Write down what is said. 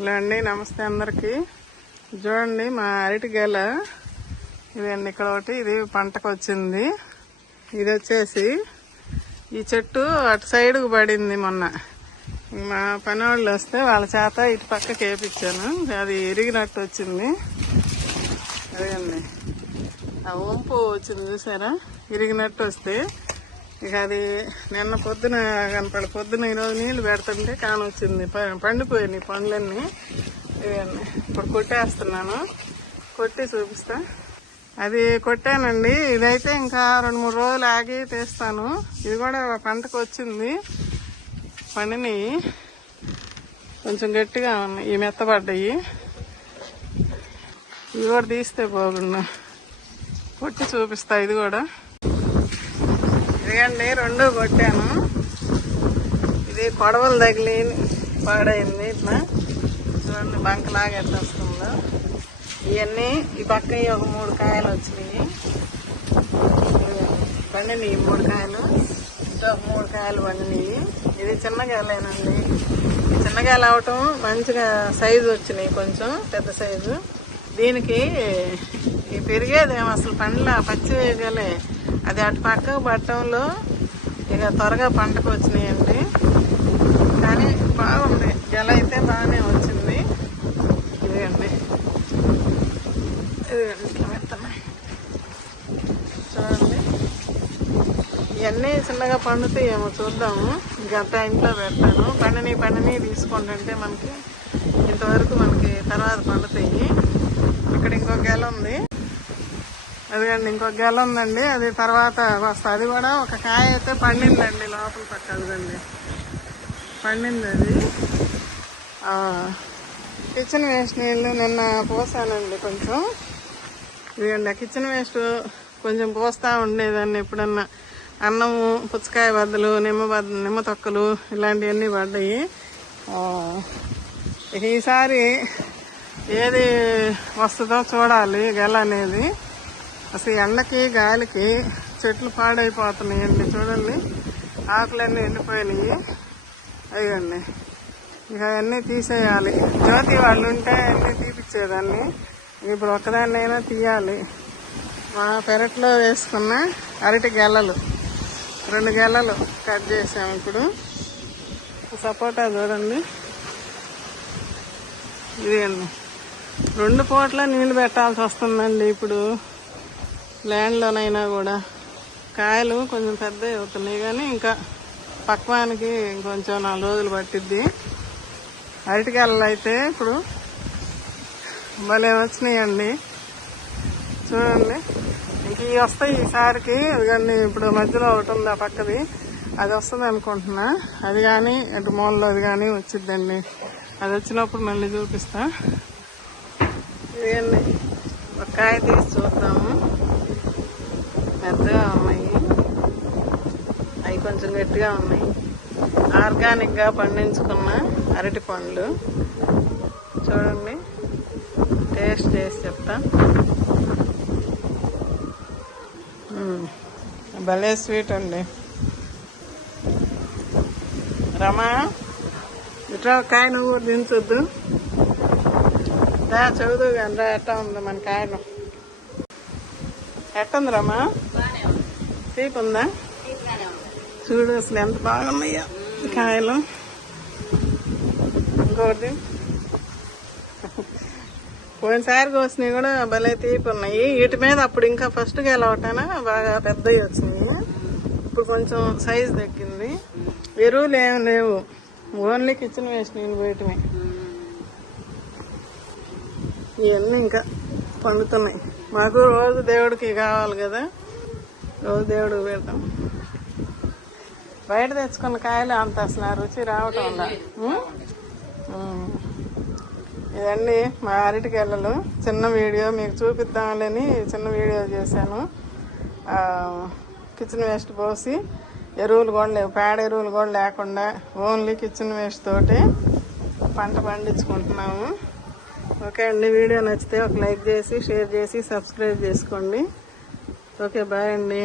Hello అండి, నమస్తే అందరికి. చూడండి మా అరటి గెల ఇదండి. ఇక్కడ ఒకటి ఇది పంటకు వచ్చింది. ఇది వచ్చేసి ఈ చెట్టు అటు సైడ్కు పడింది. మొన్న మా పని వాళ్ళు వస్తే వాళ్ళ చేత ఇటు పక్కకి వేపించాను. అది ఇరిగినట్టు వచ్చింది. అదేండి ఆ వంపు వచ్చింది చూసారా, ఇరిగినట్టు వస్తే ఇక అది నిన్న పొద్దున కనపడి పొద్దున ఈరోజు నీళ్లు పెడుతుంటే కానొచ్చింది. పండిపోయినాయి పండ్లన్నీ. ఇవన్నీ ఇప్పుడు కొట్టేస్తున్నాను, కొట్టి చూపిస్తా. అది కొట్టానండి. ఇదైతే ఇంకా 2-3 రోజులు ఆగి తీస్తాను. ఇది కూడా పంటకు వచ్చింది. పండినవి కొంచెం గట్టిగా ఉన్నాయి, ఈ మెత్తపడ్డాయి. ఇవి కూడా తీస్తే బాగుండు. కొట్టి చూపిస్తా. ఇది కూడా ఇదిగండి, 2 కొట్టాను. ఇది కొడవలు తగిలి పాడైంది. ఇట్లా చూడండి, బంకలాగా ఎట్లా వస్తుందో. ఇవన్నీ ఈ పక్క ఒక 3 కాయలు వచ్చినాయి. పండినాయి 3 కాయలు, ఇంకా 3 కాయలు పండినాయి. ఇది చిన్నగాయలేనండి. చిన్నగాయలు అవటం మంచిగా సైజు వచ్చినాయి, కొంచెం పెద్ద సైజు. దీనికి పెరిగేదేమో అసలు పండ్ల పచ్చి గలే. అది అటు పక్కకు పట్టడంలో ఇక త్వరగా పంటకు వచ్చినాయండి. కానీ బాగుంది, గెల అయితే బాగానే వచ్చింది. ఇదేండి, ఇట్లా పెడుతున్నాయి చూడండి. ఇవన్నీ చిన్నగా పండుతాయేమో చూద్దాము. ఇంకా టైంలో పెడతాను. పండిని తీసుకుంటుంటే మనకి ఇంతవరకు మనకి తర్వాత పండుతాయి. ఇక్కడ ఇంకొక గెల ఉంది. అదిగండి, ఇంకొక గెల ఉందండి. అది తర్వాత వస్తుంది. అది కూడా ఒక కాయ అయితే పండిందండి లోపల పక్క. అదిగండి పండింది. అది కిచెన్ వేస్ట్ నీళ్ళు నిన్న పోసానండి కొంచెం. ఇదిగండి, కిచెన్ వేస్ట్ కొంచెం పోస్తూ ఉండేదాన్ని. ఎప్పుడన్నా అన్నము, పుచ్చకాయ బద్దలు, నిమ్మ తొక్కలు ఇలాంటివన్నీ పడ్డాయి. ఇక ఈసారి ఏది వస్తుందో చూడాలి. గెల అనేది అసలు ఎండకి గాలికి చెట్లు పాడైపోతున్నాయండి. చూడండి, ఆకులన్నీ ఎండిపోయినాయి. అయ్యండి, ఇక అవన్నీ తీసేయాలి. జ్యోతి వాళ్ళు ఉంటే అన్నీ తీపిచ్చేదాన్ని. ఇప్పుడు ఒక్కదాన్నైనా తీయాలి. మా పెరట్లో వేసుకున్న అరటి గెలలు 2 గెలలు కట్ చేసాము. ఇప్పుడు సపోటా చూడండి. ఇదండి, 2 పూట్ల నీళ్ళు పెట్టాల్సి వస్తుందండి. ఇప్పుడు ల్యాండ్లోనైనా కూడా కాయలు కొంచెం పెద్దవి అవుతున్నాయి, కానీ ఇంకా పక్వానికి ఇంకొంచెం 4 రోజులు పట్టిద్ది. అరటికాయలు అయితే ఇప్పుడు భలే వచ్చినాయండి. చూడండి, ఇంక ఇవి వస్తాయి ఈసారికి. కానీ ఇప్పుడు మధ్యలో ఒకటి ఉంది, ఆ పక్కది, అది వస్తుంది అనుకుంటున్నా. అది కానీ అటు మూలలో అది కానీ వచ్చిద్దండి. అది వచ్చినప్పుడు మళ్ళీ చూపిస్తా. ఇవన్నీ ఒక కాయ తీసి చూద్దాము. మెత్తగా ఉన్నాయి, అవి కొంచెం గట్టిగా ఉన్నాయి. ఆర్గానిక్గా పండించుకున్న అరటి పండ్లు చూడండి. టేస్ట్ చేసి చెప్తా. భలే స్వీట్ అండి. రమా, ఇట్లా కాయ నువ్వు దించొద్దు. చదువు కానీ రా, ఎట్టా ఉంది మన కాయను? ఎట్టుంది రమ్మా? తీపి ఉందా? చూడు అసలు ఎంత బాగున్నాయో కాయలు. ఇంకోటి పోయినసారి కోసినవి కూడా భలే తీపి ఉన్నాయి. వీటి మీద అప్పుడు ఇంకా ఫస్ట్ గెల ఒకటైనా బాగా పెద్దవి వచ్చినాయి. ఇప్పుడు కొంచెం సైజు తగ్గింది. ఎరువులు ఏమి లేవు, ఓన్లీ కిచెన్ వేస్ట్ నీళ్ళు పోయటమే. ఇవన్నీ ఇంకా పండుతున్నాయి. మాకు రోజు దేవుడికి కావాలి కదా, రోజు దేవుడికి పెడతాం. బయట తెచ్చుకున్న కాయలు అంత అసలు ఆ రుచి రావటం వల్ల. ఇదండి మా అరటి గెలలు. చిన్న వీడియో మీకు చూపిద్దామని చిన్న వీడియో చేశాను. కిచెన్ వేస్ట్ పోసి ఎరువులు కూడా లేవు, పేడ ఎరువులు కూడా లేకుండా ఓన్లీ కిచెన్ వేస్ట్ తోటి పంట పండించుకుంటున్నాము. ఓకే అండి, వీడియో నచ్చితే ఒక లైక్ చేసి, షేర్ చేసి, సబ్స్క్రైబ్ చేసుకోండి. ఓకే, బాయ్ అండి.